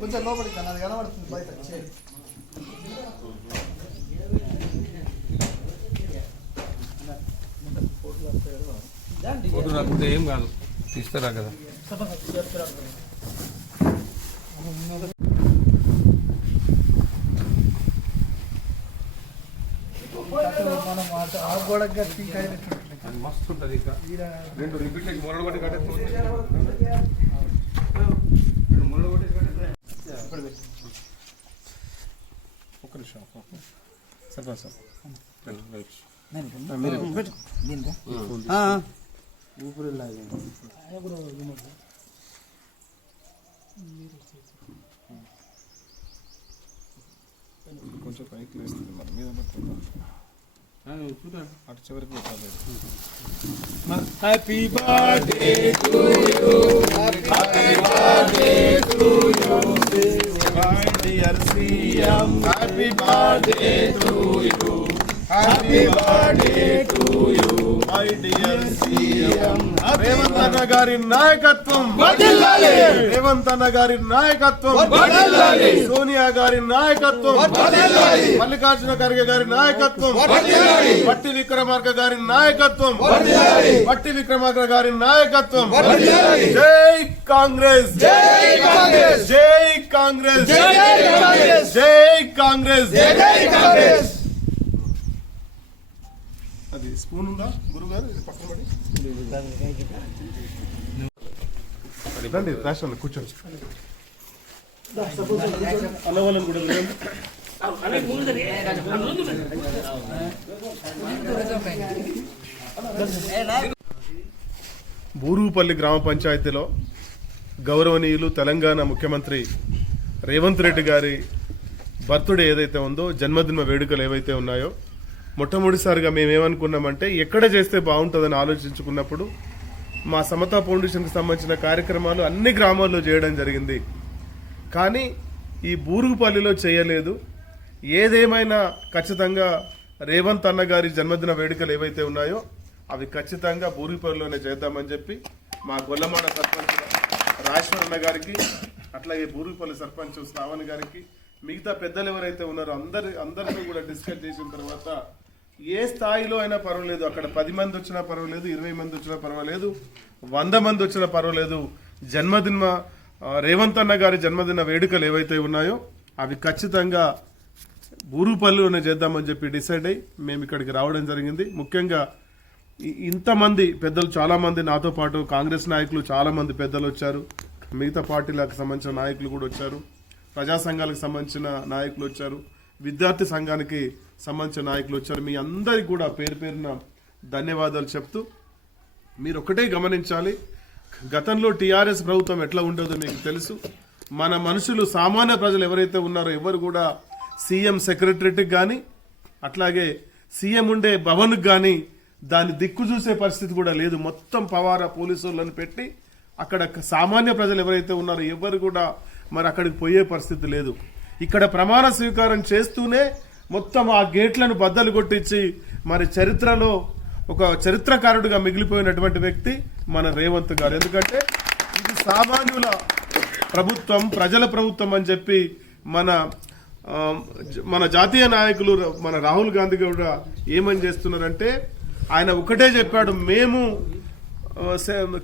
కొంచెం లోపలికి అది కనబడుతుంది బయట. ఫోటో రాకుంటే ఏం కాదు, తీస్తారా కదా. మనం ఆ గోడ కట్టి మస్తు ఉంటుంది. ఇంకా రెండు రిపీట్ మొరడు కొట్టి కట్టేస్తుంది. ఒక్క నిమిషం సర్పంచ్ సార్ ఊపిరి లాగా కొంచెం పైకి వేస్తుంది మరి మీద అటు చివరికి పెట్టాలి. Happy birthday to you, happy birthday to you my dear CM, happy birthday to you, happy birthday to you my dear CM. Revanth అన్న గారి నాయకత్వం వర్ధిల్లాలి, రేవంత్ అన్న గారి నాయకత్వం వర్ధిల్లాలి, సోనియా గారి నాయకత్వం వర్ధిల్లాలి, మల్లికార్జున ఖర్గే గారి నాయకత్వం వర్ధిల్లాలి, బట్టి విక్రమార్క గారి నాయకత్వం వర్ధిల్లాలి, బట్టి విక్రమార్క గారి నాయకత్వం వర్ధిల్లాలి. జై కాంగ్రెస్, జై కాంగ్రెస్, జై కాంగ్రెస్, జై కాంగ్రెస్, జై కాంగ్రెస్, జై కాంగ్రెస్. అది స్పూన్ ఉందా గురుగారు? ఇది పక్కన పడి రండి, రాష్ట్రంలో కూర్చోండి. అన్నవాళ్ళని కూడా బూరుగుపల్లి గ్రామ పంచాయతీలో గౌరవనీయులు తెలంగాణ ముఖ్యమంత్రి రేవంత్ రెడ్డి గారి బర్త్డే ఏదైతే ఉందో, జన్మదిన వేడుకలు ఏవైతే ఉన్నాయో, మొట్టమొదటిసారిగా మేమేమనుకున్నామంటే ఎక్కడ చేస్తే బాగుంటుందని ఆలోచించుకున్నప్పుడు మా సమతా ఫౌండేషన్కి సంబంధించిన కార్యక్రమాలు అన్ని గ్రామాల్లో చేయడం జరిగింది. కానీ ఈ బూరుగుపల్లిలో చేయలేదు. ఏదేమైనా ఖచ్చితంగా రేవంత్ అన్న గారి జన్మదిన వేడుకలు ఏవైతే ఉన్నాయో అవి ఖచ్చితంగా బూరుగుపల్లిలోనే చేద్దామని చెప్పి మా గొల్లమాడ సర్పంచ్ రాజేశ్వర అన్న గారికి, అట్లాగే బూరుగుపల్లి సర్పంచ్ శ్రావణ్ గారికి, మిగతా పెద్దలు ఎవరైతే ఉన్నారో అందరితో కూడా డిస్కస్ చేసిన తర్వాత ఏ స్థాయిలో అయినా పర్వాలేదు, అక్కడ 10 మంది వచ్చినా పర్వాలేదు, 20 మంది వచ్చినా పర్వాలేదు, 100 మంది వచ్చినా పర్వాలేదు, జన్మదిన రేవంత్ అన్న గారి జన్మదిన వేడుకలు ఏవైతే ఉన్నాయో అవి ఖచ్చితంగా బూరుగుపల్లిలోనే చేద్దామని చెప్పి డిసైడ్ అయ్యి మేము ఇక్కడికి రావడం జరిగింది. ముఖ్యంగా ఇంతమంది పెద్దలు, చాలా మంది నాతో పాటు కాంగ్రెస్ నాయకులు చాలా మంది పెద్దలు వచ్చారు, మిగతా పార్టీలకు సంబంధించిన నాయకులు కూడా వచ్చారు, ప్రజా సంఘాలకు సంబంధించిన నాయకులు వచ్చారు, విద్యార్థి సంఘానికి సంబంధించిన నాయకులు వచ్చారు. మీ అందరికి కూడా పేరు పేరున ధన్యవాదాలు చెప్తూ, మీరు ఒకటే గమనించాలి, గతంలో టీఆర్ఎస్ ప్రభుత్వం ఎట్లా ఉండదో మీకు తెలుసు. మన మనుషులు, సామాన్య ప్రజలు ఎవరైతే ఉన్నారో ఎవరు కూడా సీఎం సెక్రటరీకి కానీ, అట్లాగే సీఎం ఉండే భవన్కి కానీ దాన్ని దిక్కు చూసే పరిస్థితి కూడా లేదు. మొత్తం పవారా పోలీసులను పెట్టి అక్కడ సామాన్య ప్రజలు ఎవరైతే ఉన్నారో ఎవరు కూడా మరి అక్కడికి పోయే పరిస్థితి లేదు. ఇక్కడ ప్రమాణ స్వీకారం చేస్తూనే మొత్తం ఆ గేట్లను బద్దలు కొట్టించి మరి చరిత్రలో ఒక చరిత్రకారుడిగా మిగిలిపోయినటువంటి వ్యక్తి మన రేవంత్ గారు. ఎందుకంటే ఇది సామాన్యుల ప్రభుత్వం, ప్రజల ప్రభుత్వం అని చెప్పి మన జాతీయ నాయకులు మన రాహుల్ గాంధీ కూడా ఏమని చేస్తున్నారంటే, ఆయన ఒకటే చెప్పాడు, మేము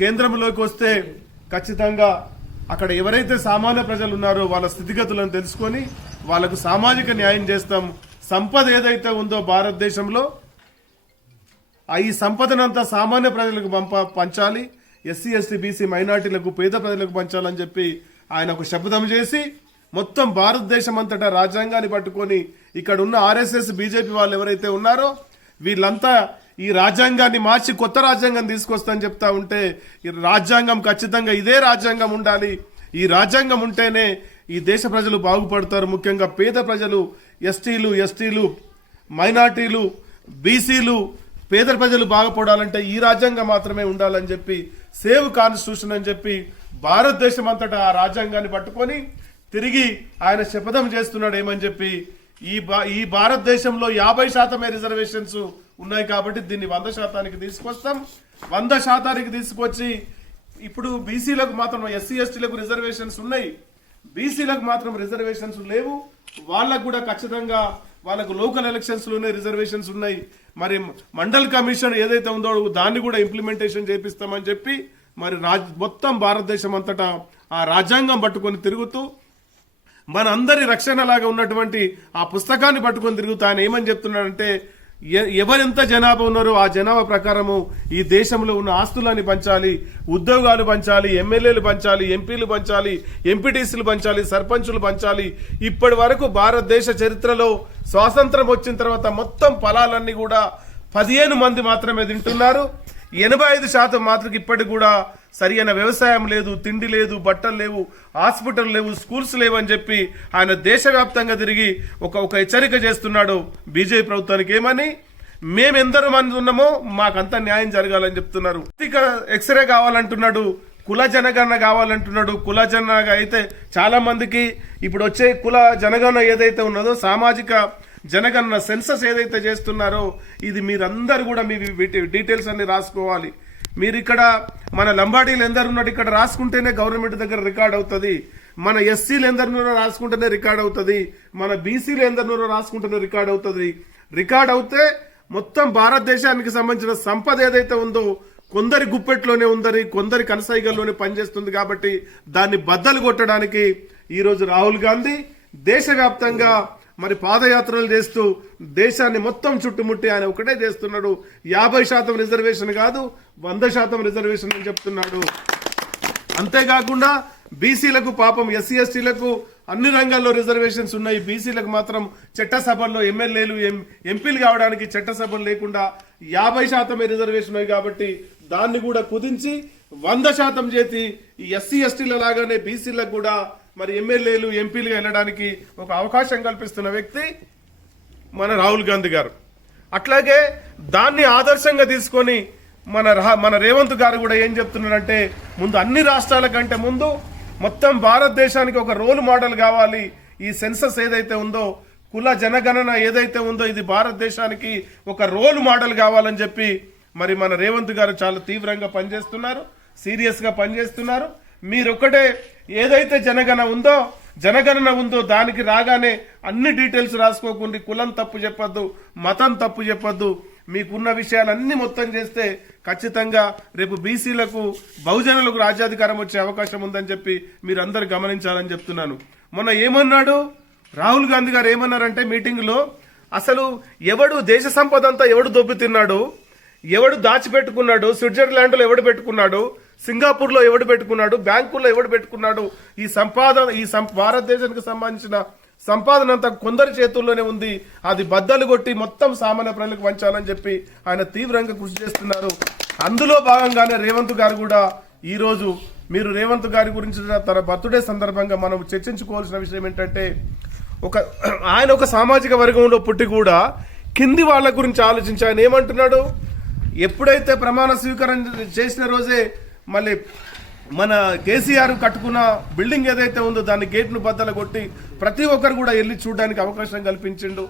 కేంద్రంలోకి వస్తే ఖచ్చితంగా అక్కడ ఎవరైతే సామాన్య ప్రజలు ఉన్నారో వాళ్ళ స్థితిగతులను తెలుసుకొని వాళ్ళకు సామాజిక న్యాయం చేస్తాం. సంపద ఏదైతే ఉందో భారతదేశంలో ఈ సంపదనంతా సామాన్య ప్రజలకు పంచాలి, ఎస్సీ ఎస్టీ బీసీ మైనార్టీలకు, పేద ప్రజలకు పంచాలని చెప్పి ఆయన ఒక శపథం చేసి మొత్తం భారతదేశం అంతటా రాజ్యాంగాన్ని పట్టుకొని ఇక్కడ ఉన్న ఆర్ఎస్ఎస్ బీజేపీ వాళ్ళు ఎవరైతే ఉన్నారో వీళ్ళంతా ఈ రాజ్యాంగాన్ని మార్చి కొత్త రాజ్యాంగం తీసుకొస్తామని చెప్తా ఉంటే, ఈ రాజ్యాంగం ఖచ్చితంగా ఇదే రాజ్యాంగం ఉండాలి, ఈ రాజ్యాంగం ఉంటేనే ఈ దేశ ప్రజలు బాగుపడతారు, ముఖ్యంగా పేద ప్రజలు, ఎస్టీలు మైనార్టీలు బీసీలు పేద ప్రజలు బాగుపడాలంటే ఈ రాజ్యాంగం మాత్రమే ఉండాలని చెప్పి సేవ్ కాన్స్టిట్యూషన్ అని చెప్పి భారతదేశం అంతటా ఆ రాజ్యాంగాన్ని పట్టుకొని తిరిగి ఆయన శపథం చేస్తున్నాడు. ఏమని చెప్పి ఈ భారతదేశంలో 50% రిజర్వేషన్స్ ఉన్నాయి కాబట్టి దీన్ని 100% తీసుకొస్తాం, 100% తీసుకొచ్చి ఇప్పుడు బీసీలకు మాత్రం ఎస్సీ ఎస్టీలకు రిజర్వేషన్స్ ఉన్నాయి, బీసీలకు మాత్రం రిజర్వేషన్స్ లేవు. వాళ్ళకు కూడా ఖచ్చితంగా వాళ్ళకు లోకల్ ఎలక్షన్స్ లోనే రిజర్వేషన్స్ ఉన్నాయి. మరి మండల్ కమిషన్ ఏదైతే ఉందో దాన్ని కూడా ఇంప్లిమెంటేషన్ చేపిస్తామని చెప్పి మరి మొత్తం భారతదేశం అంతటా ఆ రాజ్యాంగం పట్టుకొని తిరుగుతూ మన అందరి రక్షణలాగా ఉన్నటువంటి ఆ పుస్తకాన్ని పట్టుకొని తిరుగుతూ ఆయన ఏమని చెప్తున్నాడంటే ఎవరెంత జనాభా ఉన్నారో ఆ జనాభా ప్రకారము ఈ దేశంలో ఉన్న ఆస్తులని పంచాలి, ఉద్యోగాలు పంచాలి, ఎమ్మెల్యేలు పంచాలి, ఎంపీలు పంచాలి, ఎంపీటీసీలు పంచాలి, సర్పంచులు పంచాలి. ఇప్పటి వరకు భారతదేశ చరిత్రలో స్వాతంత్రం వచ్చిన తర్వాత మొత్తం ఫలాలన్నీ కూడా 15 మంది మాత్రమే తింటున్నారు. 85% మాత్రం ఇప్పటికి కూడా సరైన వ్యవసాయం లేదు, తిండి లేదు, బట్టలు లేవు, హాస్పిటల్ లేవు, స్కూల్స్ లేవు అని చెప్పి ఆయన దేశవ్యాప్తంగా తిరిగి ఒక హెచ్చరిక చేస్తున్నాడు బీజేపీ ప్రభుత్వానికి. ఏమని, మేము ఎందరో మంది ఉన్నామో మాకంతా న్యాయం జరగాలని చెప్తున్నారు. ఎక్స్రే కావాలంటున్నాడు, కుల జనగణన కావాలంటున్నాడు. కుల జనగణన అయితే చాలా మందికి ఇప్పుడు వచ్చే కుల జనగణన ఏదైతే ఉన్నదో సామాజిక జనగణన సెన్సస్ ఏదైతే చేస్తున్నారో ఇది మీరందరూ కూడా మీ డీటెయిల్స్ అన్ని రాసుకోవాలి. మీరు ఇక్కడ మన లంబాడీలు ఎందరున్నాడు ఇక్కడ రాసుకుంటేనే గవర్నమెంట్ దగ్గర రికార్డ్ అవుతుంది, మన ఎస్సీలు ఎందరున్నారో రాసుకుంటేనే రికార్డ్ అవుతుంది, మన బీసీలు ఎందరున్నారో రాసుకుంటేనే రికార్డ్ అవుతుంది. రికార్డ్ అవుతే మొత్తం భారతదేశానికి సంబంధించిన సంపద ఏదైతే ఉందో కొందరి గుప్పెట్లోనే ఉందని, కొందరి కనసైగల్లోనే పనిచేస్తుంది. కాబట్టి దాన్ని బద్దలు కొట్టడానికి ఈరోజు రాహుల్ గాంధీ దేశవ్యాప్తంగా మరి పాదయాత్రలు చేస్తూ దేశాన్ని మొత్తం చుట్టుముట్టి ఆయన ఒకటే చేస్తున్నాడు. 50% రిజర్వేషన్ కాదు 100% రిజర్వేషన్ అని చెప్తున్నాడు. అంతేకాకుండా బీసీలకు పాపం ఎస్సీ ఎస్టీలకు అన్ని రంగాల్లో రిజర్వేషన్స్ ఉన్నాయి, బీసీలకు మాత్రం చట్టసభల్లో ఎమ్మెల్యేలు ఎంపీలు కావడానికి చట్టసభలు లేకుండా 50% రిజర్వేషన్ ఉన్నాయి. కాబట్టి దాన్ని కూడా కుదించి 100% చేతి ఎస్సీ ఎస్టీల లాగానే బీసీలకు కూడా మరి ఎమ్మెల్యేలు ఎంపీలుగా వెళ్ళడానికి ఒక అవకాశం కల్పిస్తున్న వ్యక్తి మన రాహుల్ గాంధీ గారు. అట్లాగే దాన్ని ఆదర్శంగా తీసుకొని మన రేవంత్ గారు కూడా ఏం చెప్తున్నారంటే ముందు అన్ని రాష్ట్రాల కంటే ముందు మొత్తం భారతదేశానికి ఒక రోల్ మోడల్ కావాలి. ఈ సెన్సస్ ఏదైతే ఉందో కుల జనగణన ఏదైతే ఉందో ఇది భారతదేశానికి ఒక రోల్ మోడల్ కావాలని చెప్పి మరి మన రేవంత్ గారు చాలా తీవ్రంగా పనిచేస్తున్నారు, సీరియస్ గా పనిచేస్తున్నారు. మీరొక్కటే ఏదైతే జనగణన ఉందో దానికి రాగానే అన్ని డీటెయిల్స్ రాసుకోకుండా కులం తప్పు చెప్పొద్దు, మతం తప్పు చెప్పొద్దు, మీకున్న విషయాలన్నీ మొత్తం చేస్తే ఖచ్చితంగా రేపు బీసీలకు బహుజనులకు రాజ్యాధికారం వచ్చే అవకాశం ఉందని చెప్పి మీరందరూ గమనించాలని చెప్తున్నాను. మొన్న ఏమన్నాడు రాహుల్ గాంధీ గారు, ఏమన్నారంటే మీటింగ్ లో అసలు ఎవడు దేశ సంపద అంతా ఎవడు దొబ్బి తిన్నాడు, ఎవడు దాచిపెట్టుకున్నాడు, స్విట్జర్లాండ్ లో ఎవడు పెట్టుకున్నాడు, సింగపూర్ లో ఎవడు పెట్టుకున్నాడు, బ్యాంకుల్లో ఎవడు పెట్టుకున్నాడు, ఈ భారతదేశానికి సంబంధించిన సంపాదన అంతా కొందరి చేతుల్లోనే ఉంది, అది బద్దలు కొట్టి మొత్తం సామాన్య ప్రజలకు వంచాలని చెప్పి ఆయన తీవ్రంగా కృషి చేస్తున్నారు. అందులో భాగంగానే రేవంత్ గారు కూడా ఈ రోజు మీరు రేవంత్ గారి గురించి తన బర్త్డే సందర్భంగా మనం చర్చించుకోవాల్సిన విషయం ఏంటంటే ఆయన ఒక సామాజిక వర్గంలో పుట్టి కూడా కింది వాళ్ళ గురించి ఆలోచించి ఆయన ఏమంటున్నాడు, ఎప్పుడైతే ప్రమాణ స్వీకారం చేసిన రోజే మళ్ళీ మన కేసీఆర్ కట్టుకున్న బిల్డింగ్ ఏదైతే ఉందో దాని గేట్ను బద్దలు కొట్టి ప్రతి ఒక్కరు కూడా వెళ్ళి చూడడానికి అవకాశం కల్పించిండు.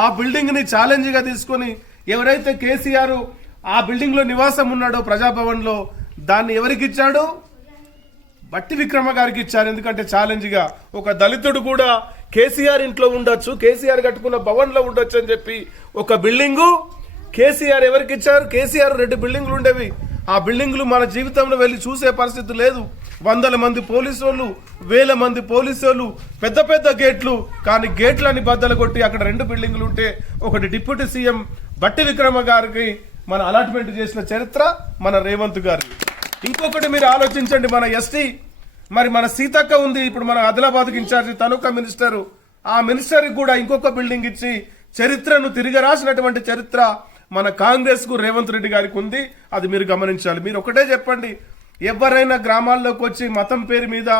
ఆ బిల్డింగ్ ని ఛాలెంజ్ గా తీసుకొని ఎవరైతే కేసీఆర్ ఆ బిల్డింగ్ లో నివాసం ఉన్నాడో ప్రజాభవన్ లో దాన్ని ఎవరికి ఇచ్చాడు, బట్టి విక్రమ గారికి ఇచ్చారు. ఎందుకంటే ఛాలెంజ్ గా ఒక దళితుడు కూడా కేసీఆర్ ఇంట్లో ఉండొచ్చు, కేసీఆర్ కట్టుకున్న భవన్ లో ఉండొచ్చు అని చెప్పి ఒక బిల్డింగు కేసీఆర్ ఎవరికి ఇచ్చారు. కేసీఆర్ 2 బిల్డింగ్లు ఉండేవి, ఆ బిల్డింగ్లు మన జీవితంలో వెళ్ళి చూసే పరిస్థితి లేదు. 100 మంది పోలీసు వాళ్ళు, 1000 మంది పోలీసు వాళ్ళు, పెద్ద పెద్ద గేట్లు, కానీ గేట్లని బద్దలు కొట్టి అక్కడ 2 బిల్డింగ్లు ఉంటే ఒకటి డిప్యూటీ సీఎం బట్టి విక్రమ గారికి మన అలాట్మెంట్ చేసిన చరిత్ర మన రేవంత్ గారి. ఇంకొకటి మీరు ఆలోచించండి, మన ఎస్టీ మరి మన సీతక్క ఉంది, ఇప్పుడు మన ఆదిలాబాద్కి ఇన్ఛార్జి తనుక మినిస్టర్, ఆ మినిస్టర్కి కూడా ఇంకొక బిల్డింగ్ ఇచ్చి చరిత్రను తిరిగి రాసినటువంటి చరిత్ర మన కాంగ్రెస్ కు రేవంత్ రెడ్డి గారికి ఉంది. అది మీరు గమనించాలి. మీరు ఒకటే చెప్పండి, ఎవరైనా గ్రామాల్లోకి వచ్చి మతం పేరు మీద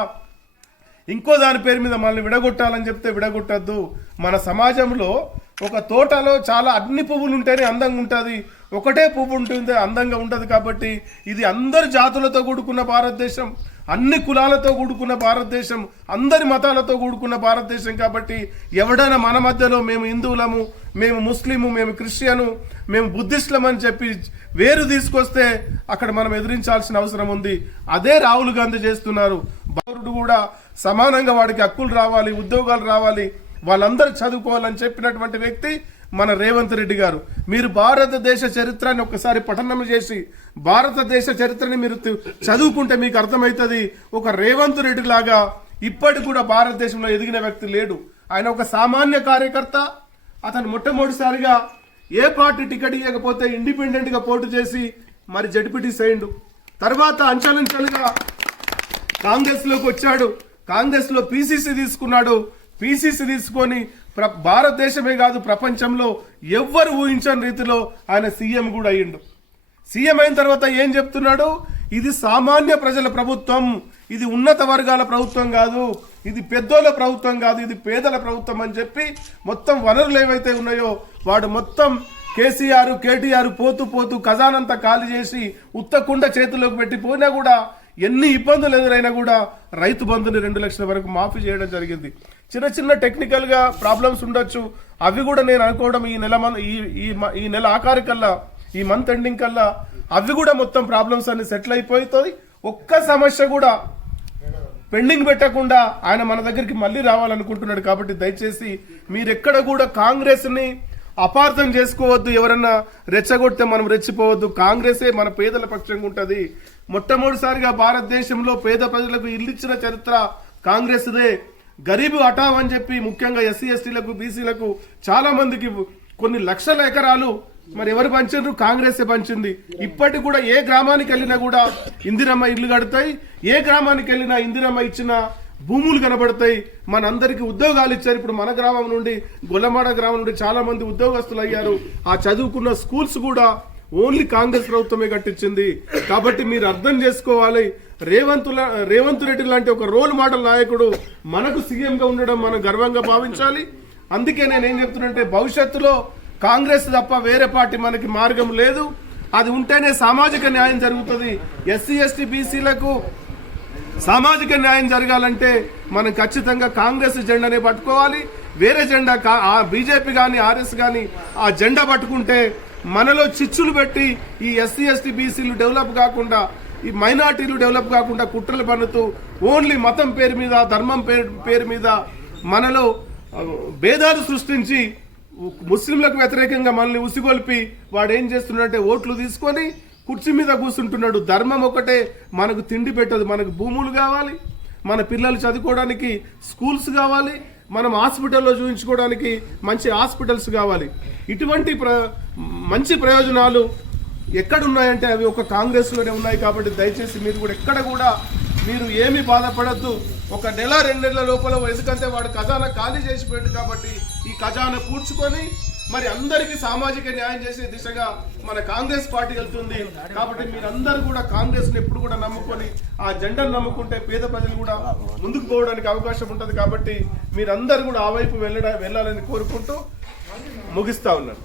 ఇంకో దాని పేరు మీద మనల్ని విడగొట్టాలని చెప్తే విడగొట్టద్దు. మన సమాజంలో ఒక తోటలో చాలా అన్ని పువ్వులు ఉంటేనే అందంగా ఉంటుంది, ఒకటే పువ్వు ఉంటుంది అందంగా ఉంటుంది. కాబట్టి ఇది అందరు జాతులతో కూడుకున్న భారతదేశం, అన్ని కులాలతో కూడుకున్న భారతదేశం, అందరి మతాలతో కూడుకున్న భారతదేశం. కాబట్టి ఎవడైనా మన మధ్యలో మేము హిందువులము, మేము ముస్లిము, మేము క్రిస్టియను, మేము బుద్ధిస్టులం అని చెప్పి వేరు తీసుకొస్తే అక్కడ మనం ఎదిరించాల్సిన అవసరం ఉంది. అదే రాహుల్ గాంధీ చేస్తున్నారు. పౌరుడు కూడా సమానంగా వాడికి హక్కులు రావాలి, ఉద్యోగాలు రావాలి, వాళ్ళందరూ చదువుకోవాలని చెప్పినటువంటి వ్యక్తి మన రేవంత్ రెడ్డి గారు. మీరు భారతదేశ చరిత్రని ఒకసారి పఠనం చేసి భారతదేశ చరిత్రని మీరు చదువుకుంటే మీకు అర్థమవుతుంది. ఒక రేవంత్ రెడ్డి లాగా ఇప్పటి కూడా భారతదేశంలో ఎదిగిన వ్యక్తి లేడు. ఆయన ఒక సామాన్య కార్యకర్త. అతను మొట్టమొదటిసారిగా ఏ పార్టీ టికెట్ ఇవ్వకపోతే ఇండిపెండెంట్ గా పోటీ చేసి మరి జడ్పీటీసీ అయ్యిండు. తర్వాత అంచెలంచెలుగా కాంగ్రెస్ లోకి వచ్చాడు. కాంగ్రెస్ లో పీసీసీ తీసుకున్నాడు. పీసీసీ తీసుకొని భారతదేశమే కాదు ప్రపంచంలో ఎవ్వరు ఊహించని రీతిలో ఆయన సీఎం కూడా అయ్యిండు. సీఎం అయిన తర్వాత ఏం చెప్తున్నాడు? ఇది సామాన్య ప్రజల ప్రభుత్వం, ఇది ఉన్నత వర్గాల ప్రభుత్వం కాదు, ఇది పెద్దోళ్ళ ప్రభుత్వం కాదు, ఇది పేదల ప్రభుత్వం అని చెప్పి మొత్తం వనరులు ఏవైతే ఉన్నాయో వాడు మొత్తం కేసీఆర్ కేటీఆర్ పోతూ పోతూ ఖజానంతా ఖాళీ చేసి ఉత్తకుండ చేతుల్లోకి పెట్టి పోయినా కూడా ఎన్ని ఇబ్బందులు ఎదురైనా కూడా రైతు బంధుని 2 లక్షల వరకు మాఫీ చేయడం జరిగింది. చిన్న చిన్న టెక్నికల్ గా ప్రాబ్లమ్స్ ఉండొచ్చు, అవి కూడా నేను అనుకోవడం ఈ నెల ఆఖరి కల్లా, ఈ మంత్ ఎండింగ్ కల్లా అవి కూడా మొత్తం ప్రాబ్లమ్స్ అన్ని సెటిల్ అయిపోతాయి. ఒక్క సమస్య కూడా పెండింగ్ పెట్టకుండా ఆయన మన దగ్గరికి మళ్ళీ రావాలనుకుంటున్నాడు. కాబట్టి దయచేసి మీరెక్కడ కూడా కాంగ్రెస్ ని అపార్థం చేసుకోవద్దు. ఎవరన్నా రెచ్చగొడితే మనం రెచ్చిపోవద్దు. కాంగ్రెసే మన పేదల పక్షంగా ఉంటది. మొట్టమొదటిసారిగా భారతదేశంలో పేద ప్రజలకు ఇల్లు ఇచ్చిన చరిత్ర కాంగ్రెస్దే. గరీబు హఠావ్ అని చెప్పి ముఖ్యంగా ఎస్సీ ఎస్టీలకు బీసీలకు చాలా మందికి కొన్ని లక్షల ఎకరాలు మరి ఎవరు పంచారు? కాంగ్రెస్ పంచింది. ఇప్పటికి కూడా ఏ గ్రామానికి వెళ్ళినా కూడా ఇందిరమ్మ ఇల్లు కడతాయి. ఏ గ్రామానికి వెళ్ళినా ఇందిరమ్మ ఇచ్చిన భూములు కనబడతాయి. మనందరికి ఉద్యోగాలు ఇచ్చారు. ఇప్పుడు మన గ్రామం నుండి గొల్లమాడ గ్రామం నుండి చాలా మంది ఉద్యోగస్తులు అయ్యారు. ఆ చదువుకున్న స్కూల్స్ కూడా ఓన్లీ కాంగ్రెస్ ప్రభుత్వమే కట్టించింది. కాబట్టి మీరు అర్థం చేసుకోవాలి, రేవంత్ రెడ్డి లాంటి ఒక రోల్ మోడల్ నాయకుడు మనకు సీఎం గా ఉండడం మనం గర్వంగా భావించాలి. అందుకే నేనేం చెప్తున్నంటే భవిష్యత్తులో కాంగ్రెస్ తప్ప వేరే పార్టీ మనకి మార్గం లేదు. అది ఉంటేనే సామాజిక న్యాయం జరుగుతుంది. ఎస్సీ ఎస్టీ బీసీలకు సామాజిక న్యాయం జరగాలంటే మనం ఖచ్చితంగా కాంగ్రెస్ జెండానే పట్టుకోవాలి. వేరే జెండా బీజేపీ కానీ ఆర్ఎస్ కానీ ఆ జెండా పట్టుకుంటే మనలో చిచ్చులు పెట్టి ఈ ఎస్సీ ఎస్టీ బీసీలు డెవలప్ కాకుండా, ఈ మైనార్టీలు డెవలప్ కాకుండా కుట్రలు పన్నుతూ ఓన్లీ మతం పేరు మీద, ధర్మం పేరు మీద మనలో భేదాలు సృష్టించి ముస్లింలకు వ్యతిరేకంగా మనల్ని ఉసిగొల్పి వాడు ఏం చేస్తున్నాడంటే ఓట్లు తీసుకొని కుర్చీ మీద కూర్చుంటున్నాడు. ధర్మం ఒకటే మనకు తిండి పెట్టదు. మనకు భూములు కావాలి, మన పిల్లలు చదువుకోవడానికి స్కూల్స్ కావాలి, మనం హాస్పిటల్లో చూపించుకోవడానికి మంచి హాస్పిటల్స్ కావాలి. ఇటువంటి మంచి ప్రయోజనాలు ఎక్కడున్నాయంటే అవి ఒక కాంగ్రెస్లోనే ఉన్నాయి. కాబట్టి దయచేసి మీరు కూడా ఎక్కడ కూడా మీరు ఏమీ బాధపడద్దు. 1 నెల 2 నెలల లోపల, ఎందుకంటే వాడు ఖజానా ఖాళీ చేసిపోయాడు. కాబట్టి ఈ ఖజానా పూడ్చుకొని మరి అందరికీ సామాజిక న్యాయం చేసే దిశగా మన కాంగ్రెస్ పార్టీ వెళ్తుంది. కాబట్టి మీరందరూ కూడా కాంగ్రెస్ ని ఎప్పుడు కూడా నమ్ముకొని ఆ జెండాను నమ్ముకుంటే పేద ప్రజలు కూడా ముందుకు పోవడానికి అవకాశం ఉంటుంది. కాబట్టి మీరందరూ కూడా ఆ వైపు వెళ్ళాలని కోరుకుంటూ ముగిస్తా ఉన్నాను.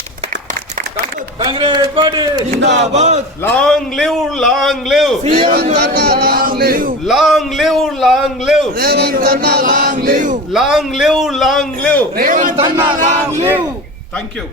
కాంగ్రెస్ పార్టీ జిందాబాద్. Long live, long live, CM అన్న long live, long live, long live, Revanth అన్న long live, long live, long live, Revanth అన్న లాంగ్ లివ్. Thank you.